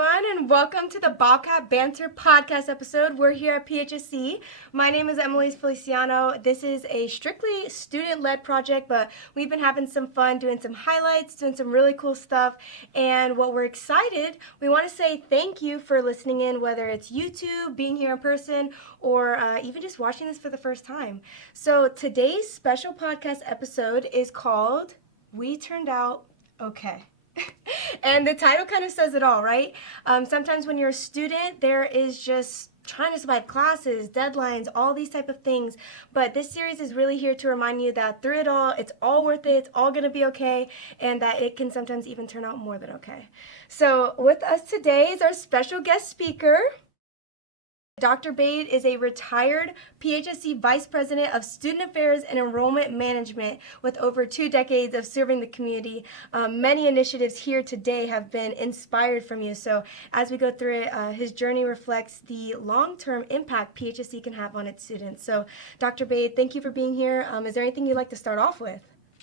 everyone, and welcome to the Bobcat Banter podcast episode. We're here at PHSC. My name is Emily Feliciano. This is a strictly student-led project, but we've been having some fun doing some highlights, doing some really cool stuff. And what we're excited, we want to say thank you for listening in, whether it's YouTube, being here in person, or even just watching this for the first time. So today's special podcast episode is called We Turned Out Okay. And the title kind of says it all, right? Sometimes when you're a student, there is just trying to survive classes, deadlines, all these type of things. But this series is really here to remind you that through it all, it's all worth it, it's all going to be okay, and that it can sometimes even turn out more than okay. So with us today is our special guest speaker. Dr. Bade is a retired PHSC Vice President of Student Affairs and Enrollment Management with over 2 decades of serving the community. Many initiatives here today have been inspired from you. So as we go through it, his journey reflects the long-term impact PHSC can have on its students. So Dr. Bade, thank you for being here. Is there anything you'd like to start off with?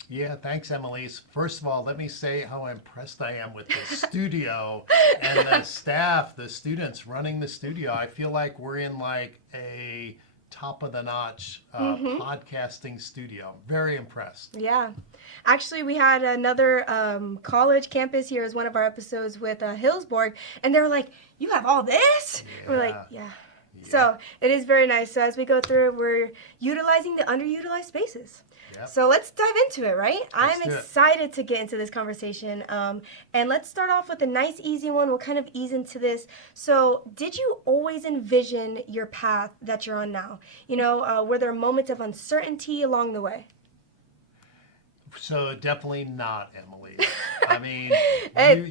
Yeah, thanks, Emily. First of all, let me say how impressed I am with the studio and the staff, the students running the studio. I feel like we're in like a top-of-the-notch podcasting studio. Very impressed. Yeah. Actually, we had another college campus here as one of our episodes with Hillsborg, and they were like, you have all this? Yeah. We're like, yeah. So it is very nice. So as we go through, we're utilizing the underutilized spaces. Yep. So let's dive into it, right? I'm do it. excited to get into this conversation. And let's start off with a nice, easy one. We'll kind of ease into this. So did you always envision your path that you're on now? You know, were there moments of uncertainty along the way? So definitely not, Emily. I mean,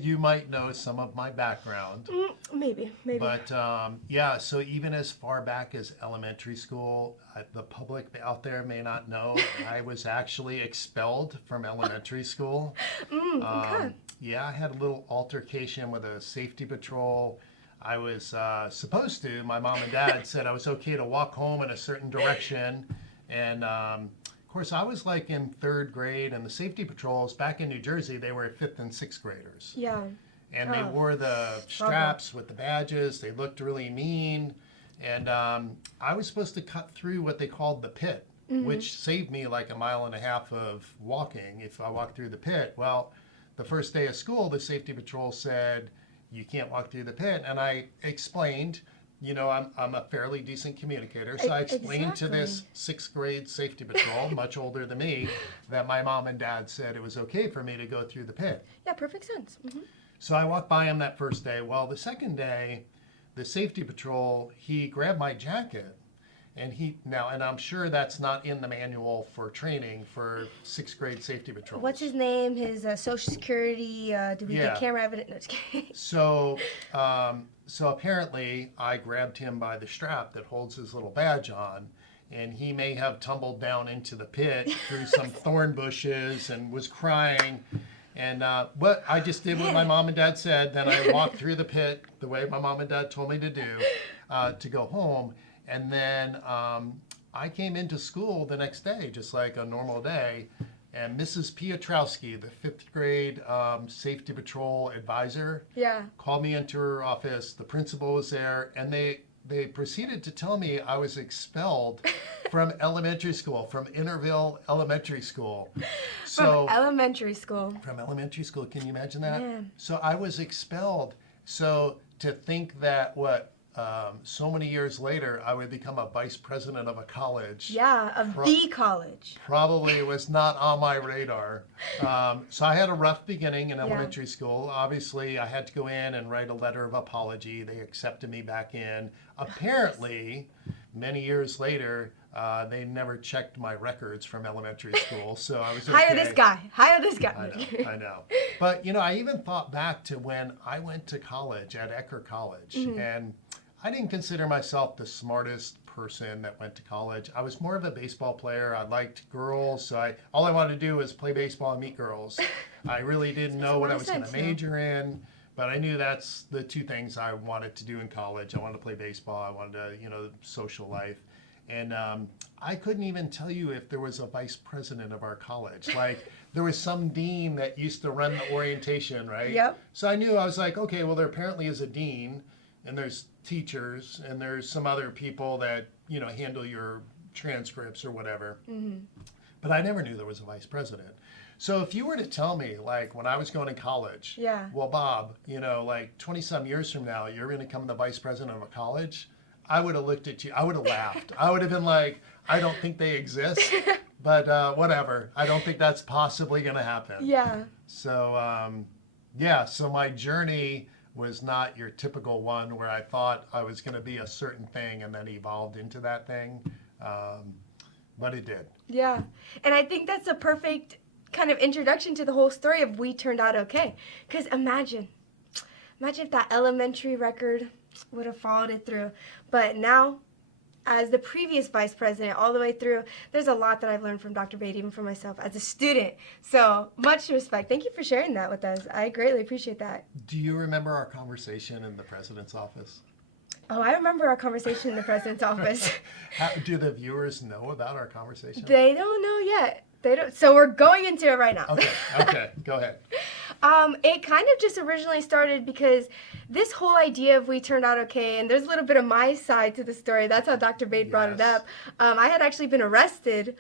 you might know some of my background. Maybe. But yeah, so even as far back as elementary school, the public out there may not know, I was actually expelled from elementary school. Okay. Yeah, I had a little altercation with a safety patrol. I was supposed to, my mom and dad said I was okay to walk home in a certain direction. And of course, I was like in 3rd grade, and the safety patrols back in New Jersey, they were 5th and 6th graders. Yeah. And they wore the straps with the badges. They looked really mean. And I was supposed to cut through what they called the pit, which saved me like 1.5 miles of walking if I walked through the pit. Well, the first day of school, the safety patrol said, you can't walk through the pit. And I explained, you know, I'm a fairly decent communicator. So I explained to this 6th grade safety patrol, much older than me, that my mom and dad said it was okay for me to go through the pit. Yeah, perfect sense. So I walked by him that first day. Well, the second day, the safety patrol, he grabbed my jacket, and and I'm sure that's not in the manual for training for 6th grade safety patrols. What's his name? His social security? Do we get camera evidence? No, just kidding. So apparently I grabbed him by the strap that holds his little badge on, and he may have tumbled down into the pit through some thorn bushes and was crying. And but I just did what my mom and dad said. Then I walked through the pit the way my mom and dad told me to do to go home. And then I came into school the next day, just like a normal day. And Mrs. Piotrowski, the 5th grade safety patrol advisor, called me into her office. The principal was there, and they proceeded to tell me I was expelled from elementary school, from Interville Elementary School. From elementary school. From elementary school, can you imagine that? Yeah. So I was expelled. So to think that so many years later, I would become a vice president of a college. Yeah, of the college. Probably was not on my radar. So I had a rough beginning in elementary school. Obviously, I had to go in and write a letter of apology. They accepted me back in. Apparently, many years later, they never checked my records from elementary school, so I was okay. Hire this guy. I know. But, you know, I even thought back to when I went to college at Ecker College, and I didn't consider myself the smartest person that went to college. I was more of a baseball player. I liked girls, so all I wanted to do was play baseball and meet girls. I really didn't know what I was going to major in. But I knew that's the 2 things I wanted to do in college. I wanted to play baseball. I wanted to, you know, social life. And I couldn't even tell you if there was a vice president of our college. Like, there was some dean that used to run the orientation, right? Yep. So I knew, I was like, okay, well, there apparently is a dean, and there's teachers, and there's some other people that, you know, handle your transcripts or whatever. Mm-hmm. But I never knew there was a vice president. So if you were to tell me, like, when I was going to college, Yeah. well, Bob, you know, like 20 some years from now, you're going to become the vice president of a college, I would have looked at you, I would have laughed. I would have been like, I don't think they exist, but whatever. I don't think that's possibly going to happen. Yeah. So, yeah, so my journey was not your typical one where I thought I was going to be a certain thing and then evolved into that thing. But it did. Yeah. And I think that's a perfect kind of introduction to the whole story of We Turned Out Okay. Because imagine if that elementary record would have followed it through. But now, as the previous vice president all the way through, there's a lot that I've learned from Dr. Bade, even for myself as a student. So much respect. Thank you for sharing that with us. I greatly appreciate that. Do you remember our conversation in the president's office? Oh, I remember our conversation in the president's office. Do the viewers know about our conversation? They don't know yet. They don't. So we're going into it right now. Okay, go ahead. It kind of just originally started because this whole idea of We Turned Out Okay, and there's a little bit of my side to the story. That's how Dr. Bade brought it up. I had actually been arrested.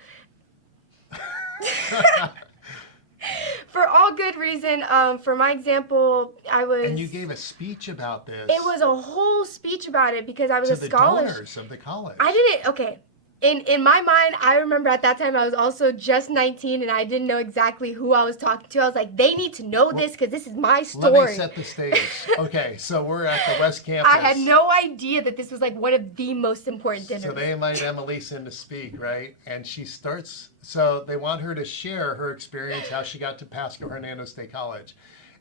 For all good reason. For my example, I was... And you gave a speech about this. It was a whole speech about it because I was a scholar. To the donors of the college. I didn't... Okay. In my mind, I remember at that time I was also just 19 and I didn't know exactly who I was talking to. I was like, they need to know this because this is my story. Let me set the stage. Okay, so we're at the West Campus. I had no idea that this was like one of the most important dinners. So they invite Emelise in to speak, right? And she starts, so they want her to share her experience, how she got to Pasco-Hernando State College.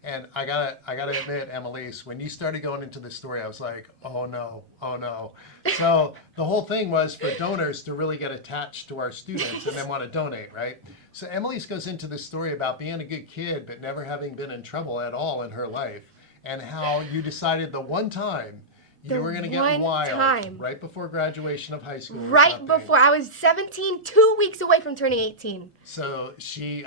And I gotta admit, Emelise, when you started going into the story, I was like, oh no. So the whole thing was for donors to really get attached to our students and then want to donate, right? So Emelise goes into this story about being a good kid, but never having been in trouble at all in her life, and how you decided the one time you were going to get wild right before graduation of high school. Right before. I was 17, 2 weeks away from turning 18. So she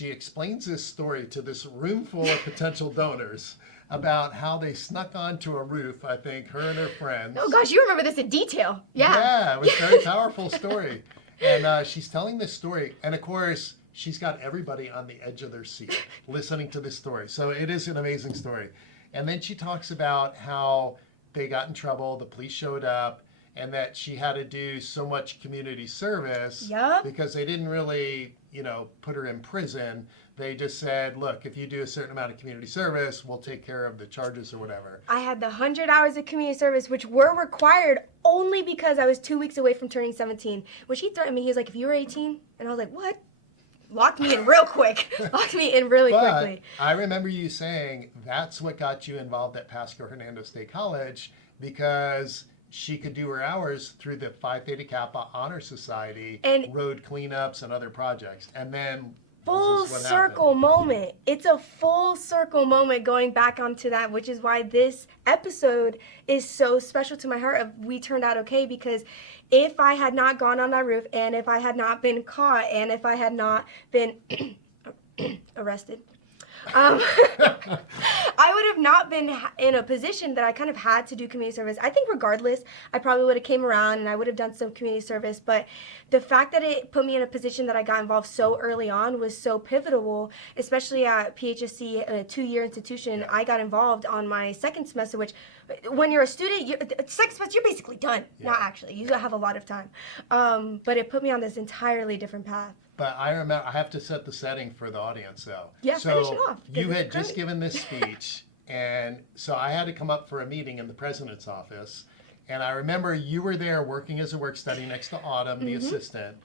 explains this story to this room full of potential donors about how they snuck onto a roof, I think, her and her friends. Oh gosh, you remember this in detail. Yeah. Yeah, it was a very powerful story. And she's telling this story, and of course, she's got everybody on the edge of their seat listening to this story. So it is an amazing story. And then she talks about how they got in trouble, the police showed up, and that she had to do so much community service because they didn't really, put her in prison. They just said, look, if you do a certain amount of community service, we'll take care of the charges or whatever. I had the 100 hours of community service, which were required only because I was 2 weeks away from turning 17. When she threatened me, he was like, if you were 18, and I was like, what? Locked me in real quick. Locked me in really quickly. I remember you saying that's what got you involved at Pasco-Hernando State College, because she could do her hours through the Phi Theta Kappa Honor Society, and road cleanups and other projects. And then full circle moment. It's a full circle moment going back onto that, which is why this episode is so special to my heart of We Turned Out Okay, because if I had not gone on that roof, and if I had not been caught, and if I had not been arrested, I would have not been in a position that I kind of had to do community service. I think regardless, I probably would have came around and I would have done some community service. But the fact that it put me in a position that I got involved so early on was so pivotal, especially at PHSC, a 2-year institution. I got involved on my second semester, which when you're a student, second semester, you're basically done. Not actually. You have a lot of time. But it put me on this entirely different path. But I remember, I have to set the setting for the audience, though. Yeah, so finish it off. You had just given this speech, and so I had to come up for a meeting in the president's office. And I remember you were there working as a work study next to Autumn, the assistant.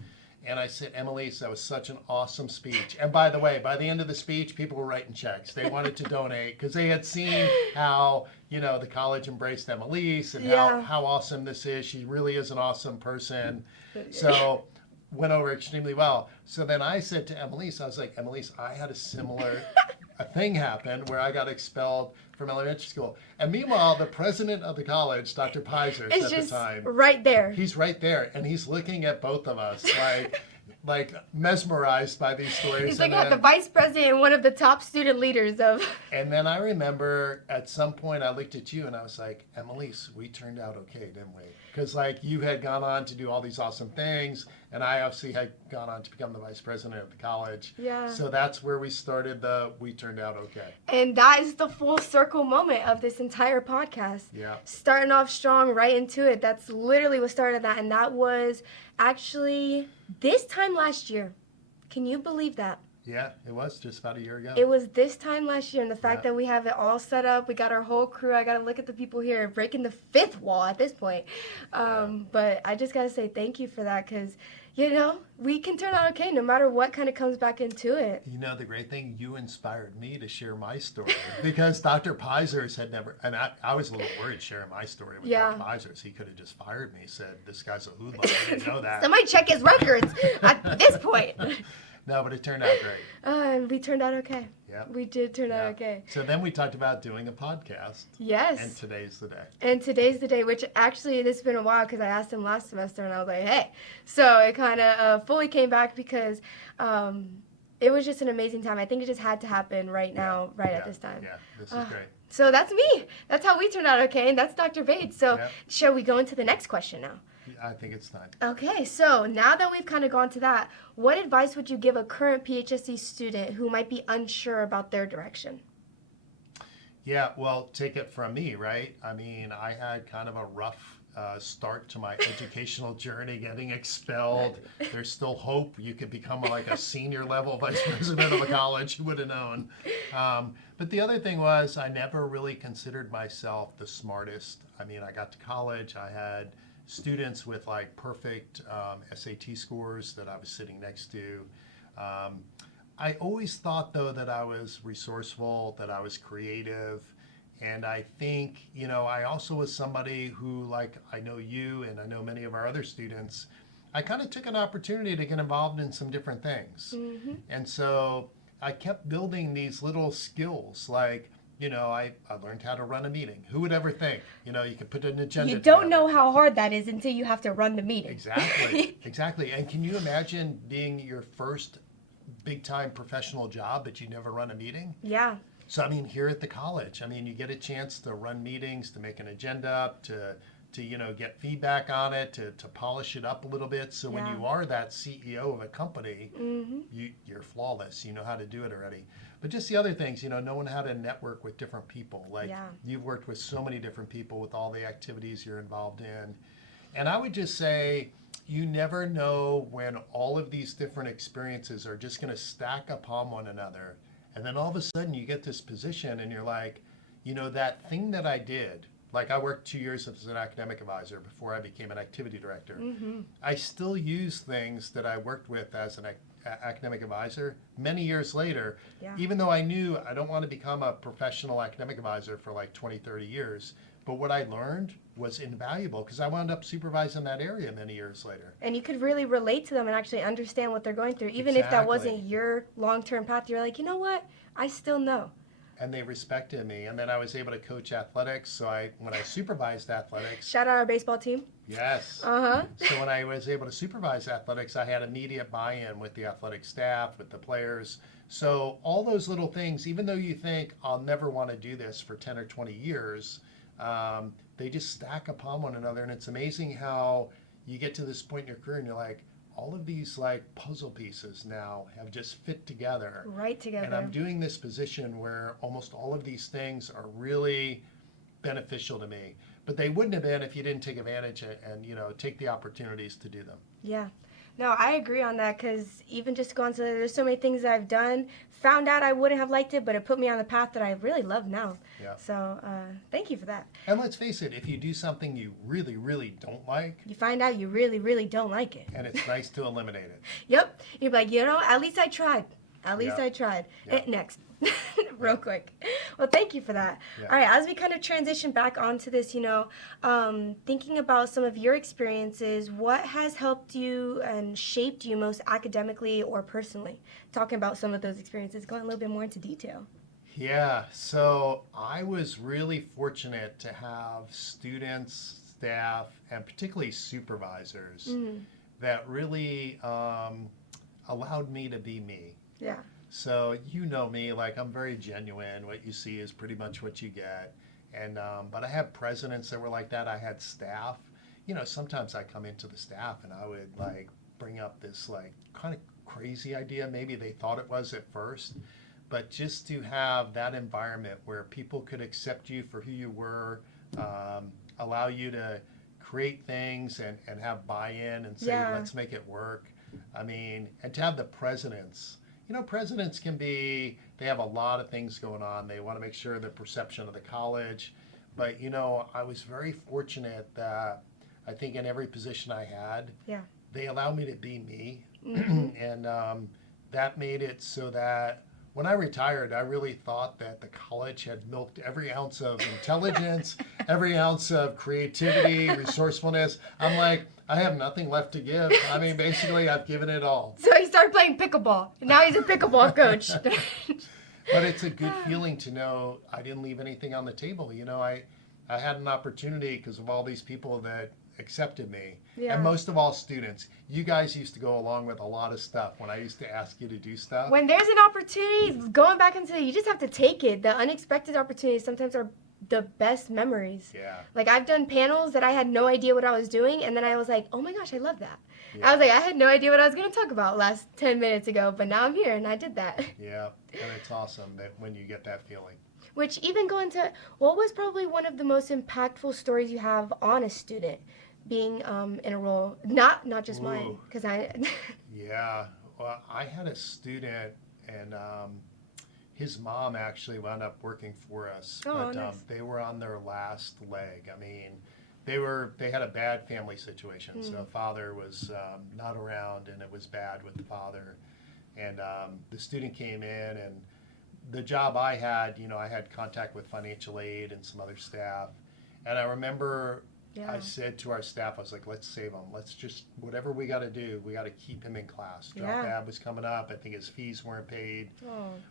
And I said, Emelise, that was such an awesome speech. And by the way, by the end of the speech, people were writing checks. They wanted to donate because they had seen how, the college embraced Emelise and how awesome this is. She really is an awesome person. So went over extremely well. So then I said to Emelise, I was like, Emelise, I had a similar thing happen where I got expelled from elementary school. And meanwhile, the president of the college, Dr. Pizer, at the time, right there. He's right there, and he's looking at both of us like, like mesmerized by these stories. He's like and the vice president and one of the top student leaders of. And then I remember at some point I looked at you and I was like, Emelise, we turned out okay, didn't we? Because like you had gone on to do all these awesome things, and I obviously had gone on to become the vice president of the college. Yeah. So that's where we started we turned out okay. And that is the full circle moment of this entire podcast. Yeah. Starting off strong, right into it. That's literally what started that. And that was actually this time last year. Can you believe that? Yeah, it was just about a year ago. It was this time last year, and the fact that we have it all set up, we got our whole crew. I got to look at the people here breaking the fifth wall at this point. But I just got to say thank you for that, because, you know, we can turn out okay no matter what kind of comes back into it. You know, the great thing, you inspired me to share my story, because Dr. Pisers had never, and I was a little worried sharing my story with Dr. Pisers. He could have just fired me, said, this guy's a hoodlum. I didn't know that. Somebody check his records at this point. No, but it turned out great. And we turned out okay. Yeah. We did turn out okay. So then we talked about doing a podcast. Yes. And today's the day. And today's the day, which actually this has been a while because I asked him last semester and I was like, hey. So it kind of fully came back because it was just an amazing time. I think it just had to happen right now, at this time. Yeah, this is great. So that's me. That's how we turned out okay. And that's Dr. Bade. So shall we go into the next question now? I think it's time. Okay, so now that we've kind of gone to that, what advice would you give a current PHSC student who might be unsure about their direction? Yeah, well, take it from me, right? I mean, I had kind of a rough start to my educational journey, getting expelled. There's still hope. You could become like a senior level vice president of a college. Who would have known? But the other thing was I never really considered myself the smartest. I mean, I got to college. I had students with like perfect SAT scores that I was sitting next to. I always thought though that I was resourceful, that I was creative, and I think, you know, I also was somebody who, like I know you and I know many of our other students, I kind of took an opportunity to get involved in some different things. Mm-hmm. And so I kept building these little skills, like, you know, I learned how to run a meeting. Who would ever think? You know, you could put an agenda You don't together. know how hard that is until you have to run the meeting. Exactly, exactly. And can you imagine being your first big-time professional job, but you never run a meeting? Yeah. So, I mean, here at the college, I mean, you get a chance to run meetings, to make an agenda up, to you know, get feedback on it, to polish it up a little bit. So when you are that CEO of a company, you're flawless. You know how to do it already. But just the other things, you know, knowing how to network with different people. Like you've worked with so many different people with all the activities you're involved in. And I would just say, you never know when all of these different experiences are just going to stack upon one another. And then all of a sudden you get this position and you're like, you know, that thing that I did, like I worked 2 years as an academic advisor before I became an activity director. Mm-hmm. I still use things that I worked with as an academic advisor many years later, even though I knew I don't want to become a professional academic advisor for like 20, 30 years. But what I learned was invaluable because I wound up supervising that area many years later. And you could really relate to them and actually understand what they're going through. Even if that wasn't your long-term path, you're like, you know what? I still know. And they respected me. And then I was able to coach athletics. So when I supervised athletics. Shout out our baseball team. Yes. Uh-huh. So when I was able to supervise athletics, I had immediate buy-in with the athletic staff, with the players. So all those little things, even though you think I'll never want to do this for 10 or 20 years, they just stack upon one another. And it's amazing how you get to this point in your career and you're like, all of these like puzzle pieces now have just fit together. Right together. And I'm doing this position where almost all of these things are really beneficial to me. But they wouldn't have been if you didn't take advantage and you know, take the opportunities to do them. Yeah. No, I agree on that because even just going to, there's so many things that I've done, found out I wouldn't have liked it, but it put me on the path that I really love now. Yeah. So thank you for that. And let's face it, if you do something you really, really don't like, you find out you really, really don't like it. And it's nice to eliminate it. Yep. You're like, you know, at least I tried. At least I tried. Next. Real quick. Well, thank you for that. Yeah. All right, as we kind of transition back onto this, you know, thinking about some of your experiences, what has helped you and shaped you most academically or personally? Talking about some of those experiences, going a little bit more into detail. Yeah, so I was really fortunate to have students, staff, and particularly supervisors that really allowed me to be me. Yeah. So you know me, like I'm very genuine. What you see is pretty much what you get. And but I had presidents that were like that. I had staff. You know, sometimes I come into the staff and I would like bring up this like kind of crazy idea. Maybe they thought it was at first, but just to have that environment where people could accept you for who you were, allow you to create things and have buy-in and say, let's make it work. I mean, and to have the presidents. You know, presidents can be, they have a lot of things going on. They want to make sure the perception of the college. But, you know, I was very fortunate that I think in every position I had, they allowed me to be me. And that made it so that when I retired, I really thought that the college had milked every ounce of intelligence, every ounce of creativity, resourcefulness. I'm like, I have nothing left to give. I mean, basically, I've given it all. So he started playing pickleball. And now he's a pickleball coach. But it's a good feeling to know I didn't leave anything on the table. You know, I had an opportunity because of all these people that accepted me. And most of all, students. You guys used to go along with a lot of stuff when I used to ask you to do stuff. When there's an opportunity, going back into it, you just have to take it. The unexpected opportunities sometimes are the best memories. Yeah. Like I've done panels that I had no idea what I was doing, and then I was like, oh my gosh, I love that. I was like, I had no idea what I was going to talk about last 10 minutes ago, but now I'm here and I did that. Yeah, and it's awesome that when you get that feeling. Which even going to, what was probably one of the most impactful stories you have on a student being in a role, not just mine, because Yeah, well, I had a student and his mom actually wound up working for us, but nice. They were on their last leg. I mean, they had a bad family situation. So father was not around, and it was bad with the father. And the student came in, and the job I had, you know, I had contact with financial aid and some other staff. And I remember I said to our staff, I was like, let's save him. Let's just, whatever we got to do, we got to keep him in class. Drop Dab was coming up. I think his fees weren't paid.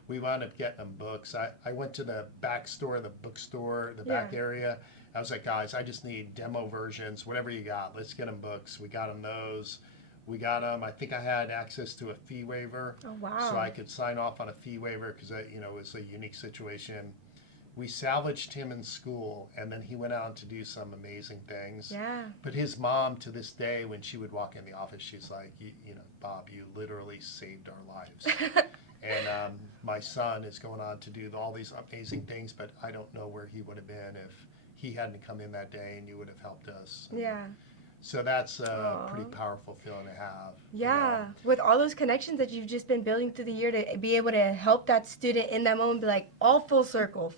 We wound up getting him books. I went to the back store, the bookstore, the back area. I was like, guys, I just need demo versions, whatever you got. Let's get him books. We got him those. We got him. I think I had access to a fee waiver. Oh, wow. So I could sign off on a fee waiver because, you know, it was a unique situation. We salvaged him in school, and then he went on to do some amazing things. Yeah. But his mom, to this day, when she would walk in the office, she's like, you know, Bob, you literally saved our lives. And my son is going on to do all these amazing things, but I don't know where he would have been if he hadn't come in that day and you would have helped us. Yeah. So that's a pretty powerful feeling to have. Yeah, You know? with all those connections that you've just been building through the year to be able to help that student in that moment, be like all full circle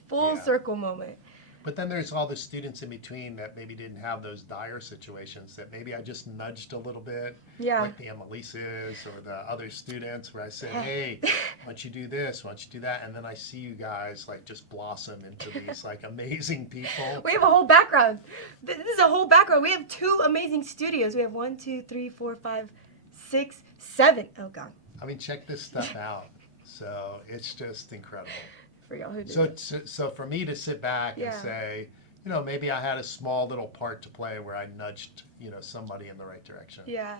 moment. But then there's all the students in between that maybe didn't have those dire situations that maybe I just nudged a little bit, like the Emilises or the other students where I said, hey, why don't you do this, why don't you do that? And then I see you guys like just blossom into these like amazing people. We have a whole background. This is a whole background. We have 2 amazing studios. We have 1, 2, 3, 4, 5, 6, 7. Oh, God. I mean, check this stuff out. So it's just incredible. For y'all who do So for me to sit back and say, you know, maybe I had a small little part to play where I nudged, you know, somebody in the right direction. Yeah.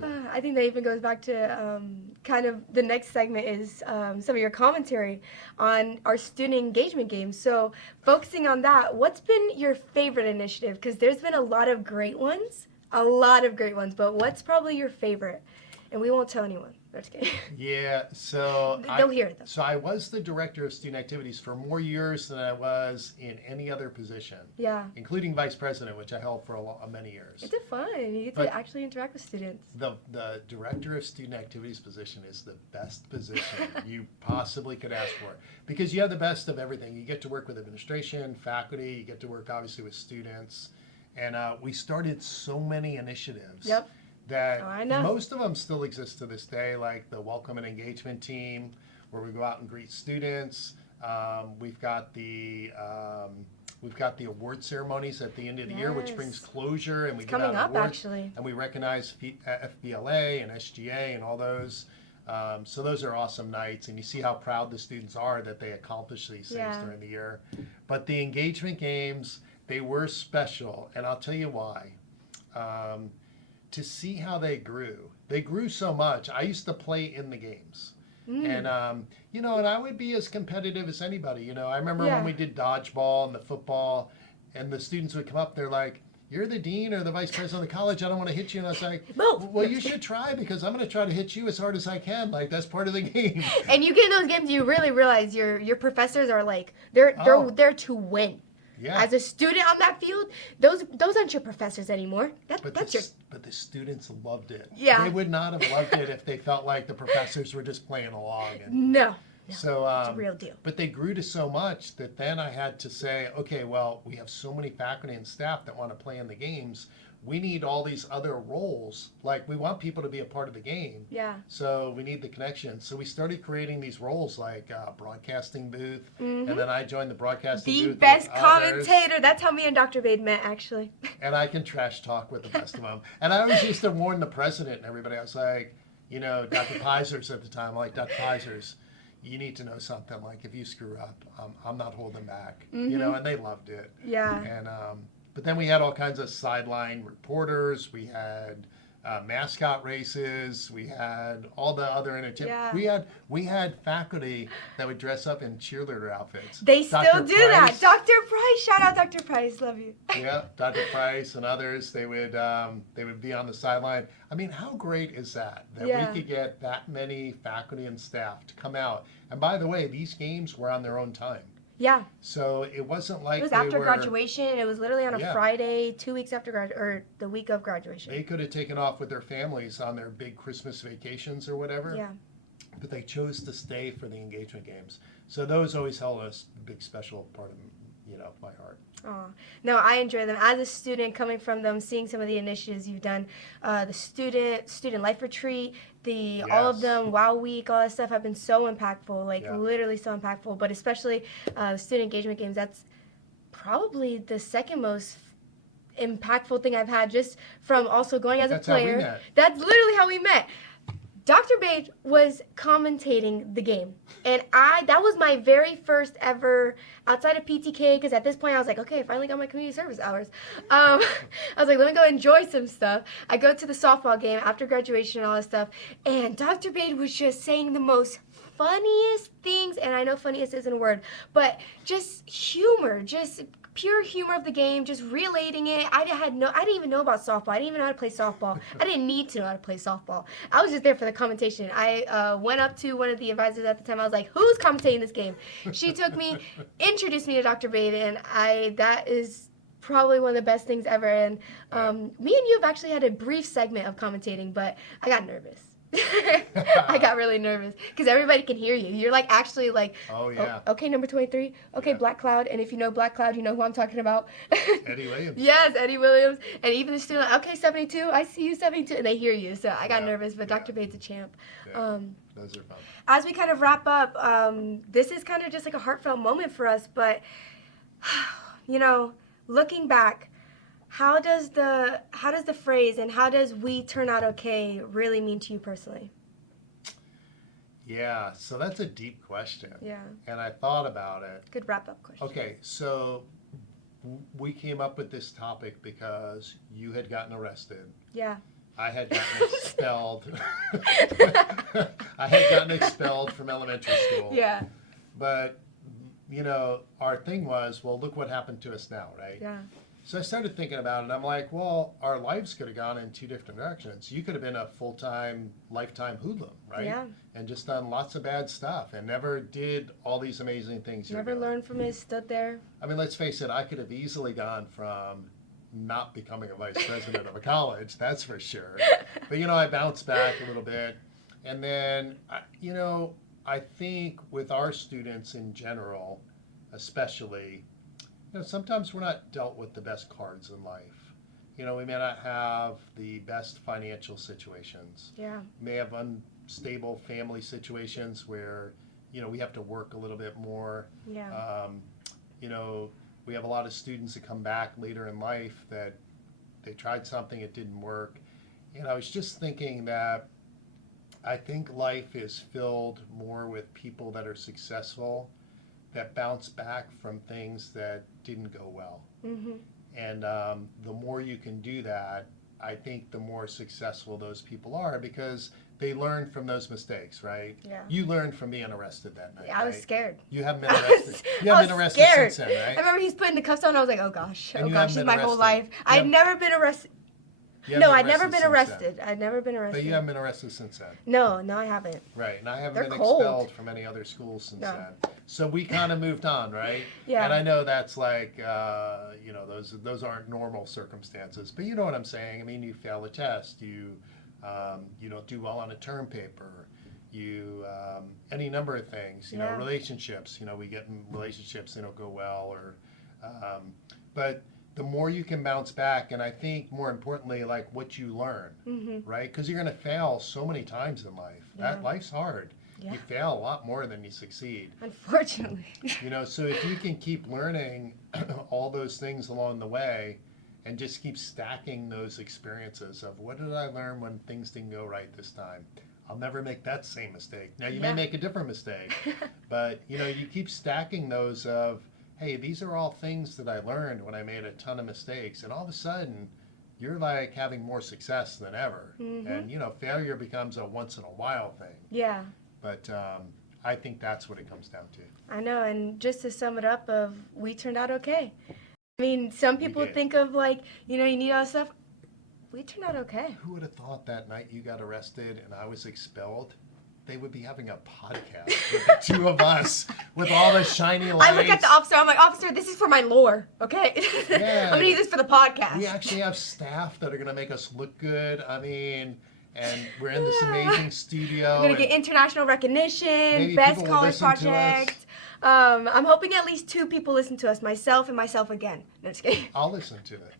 Cool. I think that even goes back to kind of the next segment is some of your commentary on our student engagement games. So focusing on that, what's been your favorite initiative? Because there's been a lot of great ones, but what's probably your favorite? And we won't tell anyone. Just kidding. Yeah, so they'll hear it though. So I was the director of student activities for more years than I was in any other position. Yeah. Including vice president, which I held for many years. It's fun. You get to actually interact with students. The director of student activities position is the best position you possibly could ask for because you have the best of everything. You get to work with administration, faculty. You get to work obviously with students, and we started so many initiatives. Yep. That most of them still exist to this day, like the welcome and engagement team, where we go out and greet students. We've got the award ceremonies at the end of the year, which brings closure, and we give out awards, and we recognize FBLA and SGA and all those. So those are awesome nights, and you see how proud the students are that they accomplish these things during the year. But the engagement games, they were special, and I'll tell you why. to see how they grew. They grew so much. I used to play in the games. And, and I would be as competitive as anybody. I remember when we did dodgeball and the football, and the students would come up, they're like, "You're the dean or the vice president of the college. I don't want to hit you." And I was like, "Well, you should try, because I'm going to try to hit you as hard as I can. Like, that's part of the game." And you get in those games, you really realize your professors are like, they're there to win. Yeah. As a student on that field, those aren't your professors anymore. But the students loved it. Yeah. They would not have loved it if they felt like the professors were just playing along. And no. So it's a real deal. But they grew to so much that then I had to say, okay, well, we have so many faculty and staff that want to play in the games. We need all these other roles. Like, we want people to be a part of the game. Yeah. So we need the connection. So we started creating these roles, like broadcasting booth, and then I joined the broadcasting booth. The best with commentator. others. That's how me and Dr. Bade met, actually. And I can trash talk with the best of them. And I always used to warn the president and everybody. I was like, Dr. Peisers at the time, I'm like, "Dr. Peisers, you need to know something. Like, if you screw up, I'm not holding back." And they loved it. Yeah. And but then we had all kinds of sideline reporters. We had mascot races. We had all the other entertainment. Yeah. We had faculty that would dress up in cheerleader outfits. They Dr. still do that. Price. Dr. Price. Shout out Dr. Price. Love you. Yeah, Dr. Price and others. They would be on the sideline. I mean, how great is that we could get that many faculty and staff to come out? And by the way, these games were on their own time. Yeah. So it wasn't like it was after graduation. It was literally on a Yeah. Friday, 2 weeks after or the week of graduation. They could have taken off with their families on their big Christmas vacations or whatever. Yeah. But they chose to stay for the engagement games. So those always held a big special part of my heart. Aw. No, I enjoy them. As a student, coming from them, seeing some of the initiatives you've done, the student life retreat, all of Yes. them, Wow Week, all that stuff have been so impactful, literally so impactful. But especially student engagement games, that's probably the second most impactful thing I've had, just from also going as That's a player. how we met. That's literally how we met. Dr. Bade was commentating the game, and that was my very first ever, outside of PTK, because at this point I was like, okay, I finally got my community service hours. I was like, let me go enjoy some stuff. I go to the softball game after graduation and all this stuff, and Dr. Bade was just saying the most funniest things, and I know funniest isn't a word, but just humor, just pure humor of the game, just relating it. I didn't even know about softball. I didn't even know how to play softball. I didn't need to know how to play softball. I was just there for the commentation. I went up to one of the advisors at the time. I was like, "Who's commentating this game?" She took me, introduced me to Dr. Bade, and that is probably one of the best things ever. And me and you have actually had a brief segment of commentating, but I got nervous. I got really nervous because everybody can hear you. You're like actually like, Oh yeah. okay, number 23. Okay, Yeah. Black Cloud. And if you know Black Cloud, you know who I'm talking about. Eddie Williams. Yes, Eddie Williams. And even the student, okay, 72. I see you, 72. And they hear you. So I got Yeah, nervous, but yeah. Dr. Bade's a champ. Yeah. Those are fun. As we kind of wrap up, this is kind of just like a heartfelt moment for us. But, looking back, how does the phrase and how does "we turn out okay" really mean to you personally? Yeah, so that's a deep question. Yeah. And I thought about it. Good wrap-up question. Okay, so we came up with this topic because you had gotten arrested. Yeah. I had gotten expelled. I had gotten expelled from elementary school. Yeah. But, our thing was, well, look what happened to us now, right? Yeah. So I started thinking about it, and I'm like, well, our lives could have gone in two different directions. You could have been a full-time, lifetime hoodlum, right? Yeah. And just done lots of bad stuff and never did all these amazing things you're Never doing. learned from it, stood there. I mean, let's face it, I could have easily gone from not becoming a vice president of a college, that's for sure. But, I bounced back a little bit. And then, I think with our students in general, especially, sometimes we're not dealt with the best cards in life. We may not have the best financial situations. Yeah. We may have unstable family situations where, we have to work a little bit more. Yeah. We have a lot of students that come back later in life that they tried something, it didn't work. And I was just thinking that I think life is filled more with people that are successful, that bounce back from things that didn't go well. Mm-hmm. And the more you can do that, I think the more successful those people are because they learn from those mistakes, right? Yeah. You learned from being arrested that night. Yeah, I was right? scared. You haven't been arrested. You haven't been arrested scared. since then, I right? remember he's putting the cuffs on. I was like, oh gosh, And oh you gosh, haven't this is been my whole arrested. life. I'd never been arrested. You haven't No, been I'd never been since then. arrested. I'd never been arrested. But you haven't been arrested since then. No, I haven't. Right, and I haven't They're been cold. expelled from any other schools since No. then. So we kind of moved on, right? Yeah. And I know that's like, those aren't normal circumstances, but you know what I'm saying. I mean, you fail a test, you don't do well on a term paper, you any number of things. You know, Yeah. relationships. You know, we get in relationships, they don't go well, or but the more you can bounce back, and I think more importantly, like what you learn, right? Because you're going to fail so many times in life. Yeah. Life's hard. Yeah. You fail a lot more than you succeed. Unfortunately. You know, so if you can keep learning all those things along the way and just keep stacking those experiences of what did I learn when things didn't go right this time? I'll never make that same mistake. Now you may Yeah. make a different mistake, but you know, you keep stacking those of, hey, these are all things that I learned when I made a ton of mistakes, and all of a sudden you're like having more success than ever. And you know, failure becomes a once in a while thing. Yeah. But I think that's what it comes down to. I know, and just to sum it up, we turned out okay. I mean, some people did. think of like, you need all this stuff. We turned out okay. Who would have thought that night you got arrested and I was expelled, they would be having a podcast with the two of us with all the shiny lights. I look at the officer, I'm like, officer, this is for my lore, okay? Yeah. I'm gonna need this for the podcast. We actually have staff that are going to make us look good. I mean, and we're in this Yeah. amazing studio. We're gonna and get international recognition, maybe best people will college listen to us. project. I'm hoping at least 2 people listen to us, myself and myself again. No, just kidding. I'll listen to it.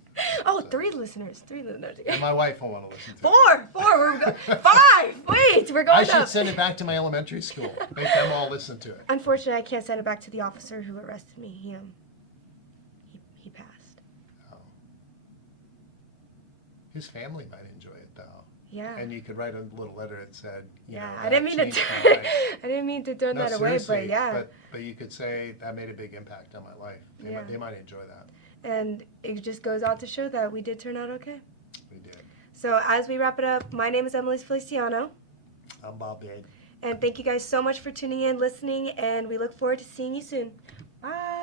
Oh, 3 listeners. 3 listeners. And my wife will want to listen to 4. We're 5. Wait, we're it. going I up. should send it back to my elementary school. Make them all listen to it. Unfortunately, I can't send it back to the officer who arrested me. He passed. Oh. His family might enjoy it though. Yeah. And you could write a little letter that said, you Yeah, know, I didn't mean to. changed my life. I didn't mean to throw No, that away, but seriously, yeah. But you could say that made a big impact on my life. Yeah. They might enjoy that. And it just goes out to show that we did turn out okay. We did. So as we wrap it up, my name is Emily Feliciano. I'm Bob Bade. And thank you guys so much for tuning in, listening, and we look forward to seeing you soon. Bye.